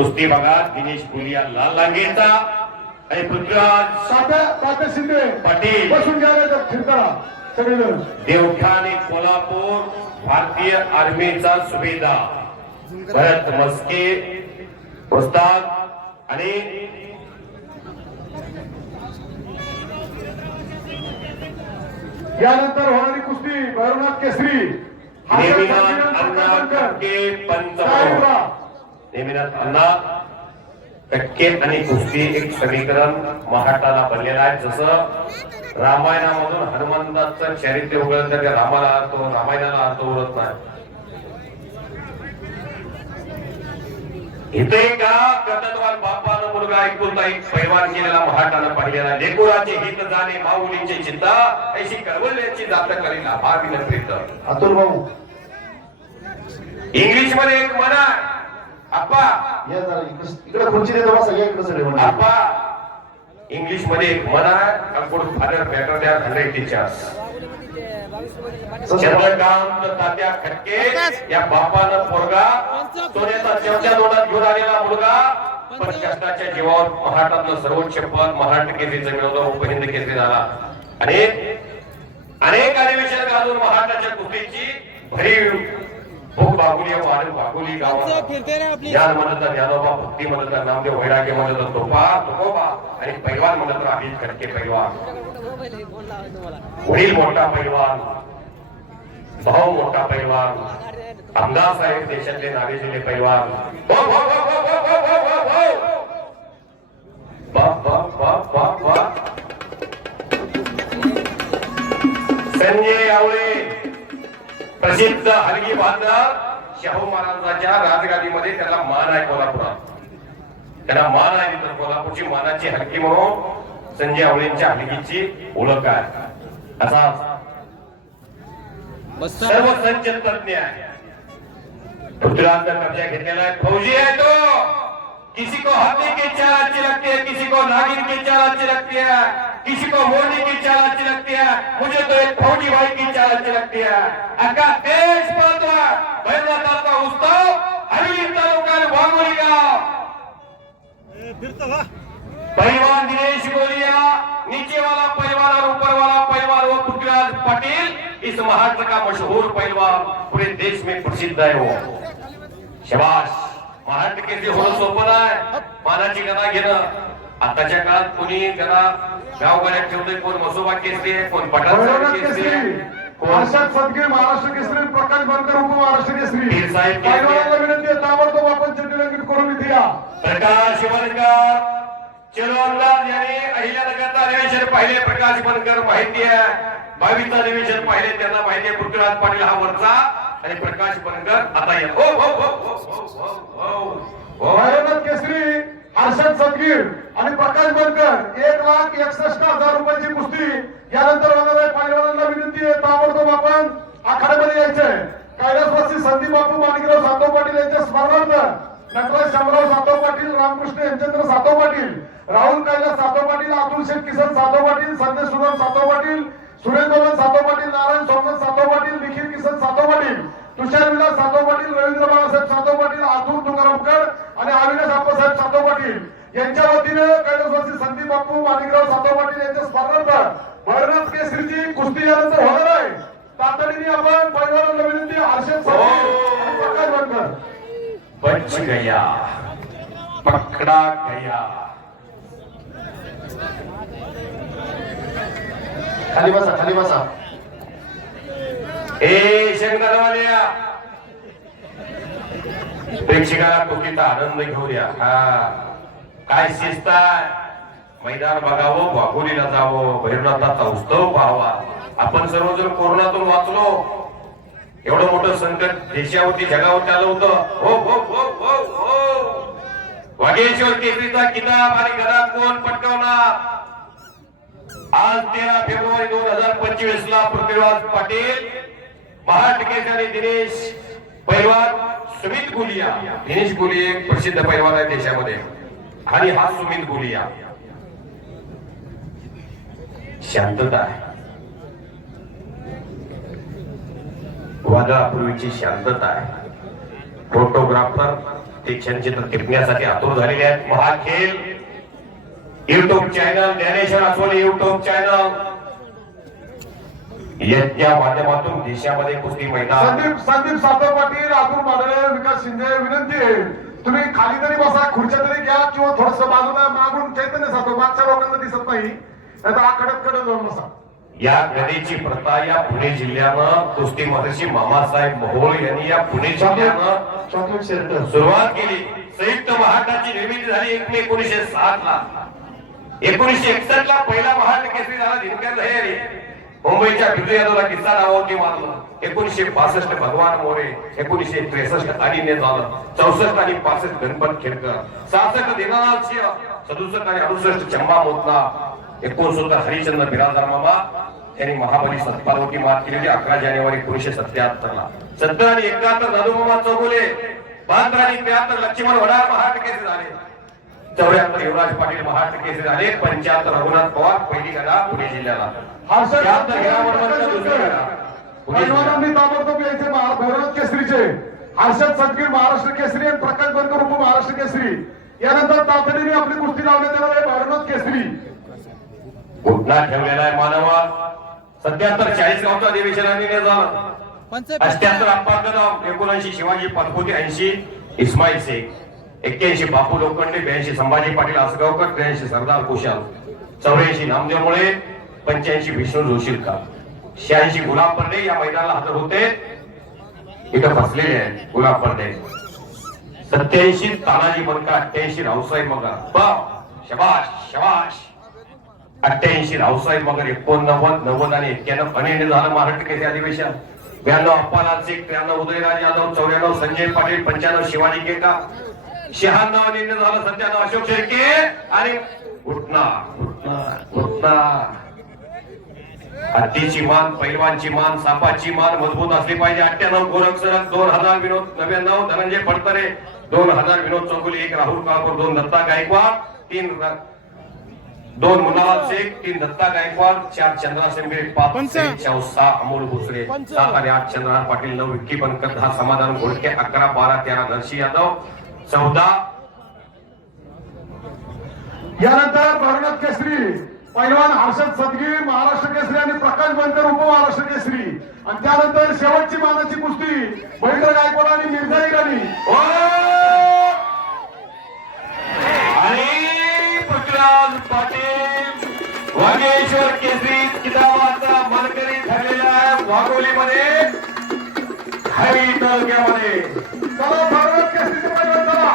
कुस्ती बघा दिनेश गुलिया लाल लांगेचा आणि पृथ्वीराज तात्या शिंदे पाटील बसून घ्यायला फिरता सगळेजण. देवठाणे कोल्हापूर भारतीय आर्मीचा सुभेदार भरत मस्के उस्ताद आणि यानंतर होणारी कुस्ती भैरवनाथ केसरी नेमिनाथ अण्णा टक्के पंच नेमिनाथ अण्णा टक्के आणि कुस्ती एक समीकरण महाटाला बनलेलं आहे. जसं रामायणामधून हनुमंताचं चरित्र उघडलं तर रामाला अर्थ रामायणाला अर्थ उरत नाही. इथे का कर्तव्यवान बापानं मुलगा ऐकून एक पैवान केलेला महाटानं पाहिलेला लेकुराचे हित जाणे माऊलींची चिंता अशी कळवल्याची जात करील आभार विनंती. अतुल भाऊ इंग्लिश मध्ये एक म्हणा आप्पा या जरा इकडे खुर्ची देतो बा सगळ्या इकडे सगळे म्हणा. आप्पा इंग्लिश मध्ये एक म्हणा good father better than 100 teachers. Chandrakant Tatya Khatke या बापानं पोरगा सोन्याचा चमचा दोनात घेऊन आलेला मुलगा पण कष्टाच्या जीवावर महाराष्ट्रातलं सर्वोच्च पद महाराष्ट्र केसरीचं मिळवलं उपहिंद केसरी झाला आणि अनेक अधिवेशन घालून महाराष्ट्राच्या कुस्तीची भरीव भूक बागुली बागुली गावात ज्ञान म्हणत ज्ञानोबा भक्ती म्हणत नामदेव वैराग्य म्हणत तुकोबा आणि पैलवान म्हणत अभिज खटके पैलवान वडील मोठा पैलवान भाऊ मोठा पैलवान आमदार साहेब देशातले नावेजलेले पैलवान संजय आवळे प्रसिद्ध हलगी बांधव शाहू महाराजांच्या राजगादीमध्ये त्याला मान आहे कोल्हापुरात. त्याला मान आहे तर कोल्हापूरची मानाची हलगी म्हणून संजय आवळेंच्या हलगीची ओळख आहे. असा सर्व संच तज्ञ आहे. पृथ्वीराज कब्जा घेतलेला आहे. फौजी आहे तो. किसी को हाथी की चाल अच्छी लगती है, किसी को नागिन की चाल अच्छी लगती है, किसी को मोरनी की चाल अच्छी लगती है, मुझे तो एक फौजी भाई की चाल अच्छी लगती है. अक्का देश पात्र भैरवनाथ का उत्सव हरली तालुका वाघोली गांव. पहलवान दिनेश गोलिया नीचे वाला पहलवान और ऊपर वाला पहलवान वो पृथ्वीराज पाटिल इस महाराष्ट्र का मशहूर पहलवान पूरे देश में प्रसिद्ध है. वो शाबाश. महाराष्ट्र केसरी होणं सोपं आहे. मानाची गदा घेणं आताच्या काळात कोणी गदा गावगाड्यात ठेवतोय. कोण मसोबा केसरी आहे, कोण पठाण केसरी आहे, हर्षद सदगीर महाराष्ट्र केसरी, प्रकाश बनकर उपमहाराष्ट्र केसरी. पीर साहेब पैलवानाला विनंती आहे ताबडतोब आपण चिठ्ठी करून इथे या. प्रकाश बनकर चलो अंदाज याने अहिल्यानगरचा अधिवेशन पाहिले. प्रकाश बनकर माहिती आहे. 22 अधिवेशन पाहिले त्यांना माहिती आहे. पृथ्वीराज पाटील हा वरचा आणि प्रकाश बनकर आता या. भैरवनाथ केसरी हर्षद सदगीर आणि प्रकाश बनकर 1,61,000 रुपयाची कुस्ती यानंतर होणार आहे. पैलवानांना विनंती आहे ताबडतोब आपण आखाड्यामध्ये यायचंय. कैलासवासी संदीप बापू माणिकराव सातव पाटील यांच्या स्मरणार्थ नटराज शामराव सातव पाटील, रामकृष्ण हेमचंद्र सातव पाटील, राहुल कैलास सातव पाटील, अतुल शेठ किसन सातव पाटील, संदेश सुरम सातव पाटील, सुरेश बबन सातव पाटील, नारायण सोमनाथ सातव पाटील, निखिल किसन सातव पाटील, तुषार विलास सातव पाटील, रवींद्र बाळासाहेब सातव पाटील, आतूर तुकारामकर आणि अविनाश आप्पासाहेब सातव पाटील यांच्या वतीने कैलासवासी संदीप बापू माणिकराव सातव पाटील यांच्या स्मरणार्थ भैरवनाथ केसरीची कुस्ती यानंतर होणार आहे. तातडीने आपण पैलवानांना विनंती हर्षद सदगीर आणि प्रकाश बनकर. बच गया पकड़ा गया. खाली बसा, खाली बसा. ए शंकरवाल्या प्रेक्षकाला कुस्तीचा आनंद घेऊ द्या. हा काय शिस्त आहे. मैदान बघावं, वाघोलीला जावं, भैरवनाथाचा उत्सव पाहावा. आपण सर्वजण कोरोनातून वाचलो. एवढं मोठं संकट देशावरती जगावरती आलं होतं. हो हो हो हो हो. वाघेश्वर केसरीचा किताब आणि गदा कोण पटकावणार. आज 13 फेब्रुवारी 2025 ला पृथ्वीराज पाटील महाराष्ट्र केसरी आणि दिनेश पैलवान सुमित गुलिया. दिनेश गुलिया एक प्रसिद्ध पैलवान आहे देशामध्ये आणि हा सुमित गुलिया. शांतता आहे. वादळापूर्वीची शांतता आहे. फोटोग्राफर प्रत्येक क्षणचित्र टिपण्यासाठी आतुर झालेले आहेत. Mahakhel YouTube channel, Dnyaneshwar Asole YouTube channel याच्या माध्यमातून देशामध्ये कुस्ती मैदान. संदीप सातव पाटील, अतुल मादळे, विकास शिंदे, विनंती आहे तुम्ही खाली तरी बसा, खुर्च्या तरी घ्या किंवा थोडस बाजूला मागून चैतन्य सातव मागच्या लोकांना दिसत नाही, नाही तर कडक कडक जाऊन बसा. या गदेची प्रथा या पुणे जिल्ह्यानं कुस्ती महर्षी मामासाहेब मोहोळ यांनी या पुणे जिल्ह्यानं सुरुवात केली. संयुक्त महाराष्ट्राची निर्मिती झाली 1907 ला. 1961 ला पहिला महाराष्ट्र केसरी झाला दिनकर दह्यारी. मुंबईच्या बिजू यादवला किस्सा नावावरती मारलं. 1965 भगवान मोरे, 1963 अनिन्य झालं, 64 आणि 65 गणपत खेडकर, 66 दीनानाथ सिंह, 67 आणि 68 चंबा मोतना, 69 हरिचंद्र बिराजदार मामा यांनी महाबली सत्पालवटी मात केलेली 11 जानेवारी 1977 ला. 70 आणि 71 दादूमामा चौगुले, 72 आणि 73 लक्ष्मण वडार महाराष्ट्र केसरी झाले. 74 युवराज पाटील महाराष्ट्र केसरी झाले. 75 रघुनाथ पवार पहिली गदा पुणे जिल्ह्याला. 76 हिरावरमचा दुसरा गदा पुणे जिल्ह्याला. ताबडतोब यायचे भैरवनाथ केसरीचे हर्षद सदगीर महाराष्ट्र केसरी आणि प्रकाश बनकर उप महाराष्ट्र केसरी. यानंतर तातडीने आपली कुस्ती लावण्यात येणार आहे भैरवनाथ केसरी. घुटना ठेवलेला आहे मानवा. 77 40गावचं अधिवेशनाने झालं. 78 अप्पा कदम, 79 शिवाजी पाचपुते, 80 इस्माईल शेख, 81 बापू लोखंडे, 82 संभाजी पाटील आसगावकर, 83 सरदार कुशाल, 84 नामदेव मुळे, 85 विष्णू जोशीलकर, 86 गुलाब पर्डे या मैदानाला हजर होते. इथं बसलेले आहेत गुलाब पर्डे. 87 तानाजी मनका, 88 रावसाहेब मगर, शबाश शबाश. 88 रावसाहेब मगर, 89 90 आणि 91 अनिल झालं महाराष्ट्र केसरी अधिवेशन. 92 अप्पालाल शेख, 93 उदयराज यादव, 94 संजय पाटील, 95 शिवाजी केका, 96 अनिल झालं, 97 अशोक शेळके आणि घुटना घुटना घुटना. हत्तीची मान, पैलवानची मान, सापाची मान मजबूत असली पाहिजे. 98 गोरख सरक, 2000 विनोद, 99 धनंजय फडतरे, 2000 विनोद चौगुले, 1 राहुल काळकर, 2 दत्ता गायकवाड, 2 मुन्नालाल शेख, 3 दत्ता गायकवाड, 4 चंद्रा सेंबे, 5 6 अमोल भोसले, 7 आणि 8 चंद्रहार पाटील, 9 विक्की बनकर, 10 समाधान घोडके, 11 12 13 नरसिंह यादव, 14. यानंतर भैरवनाथ केसरी पैलवान हर्षद सदगीर महाराष्ट्र केसरी आणि प्रकाश बनकर उप महाराष्ट्र केसरी. आणि त्यानंतर शेवटची मानाची कुस्ती महेंद्र गायकवाड आणि मिर्झा इराणी. आणि पृथ्वीराज पाटील वागेश्वर केसरी किताबाचा मानकरी ठरलेला आहे वाघोलीमध्ये, खाली तालुक्यामध्ये. चला भैरवनाथ केसरीचे पैलवान चला.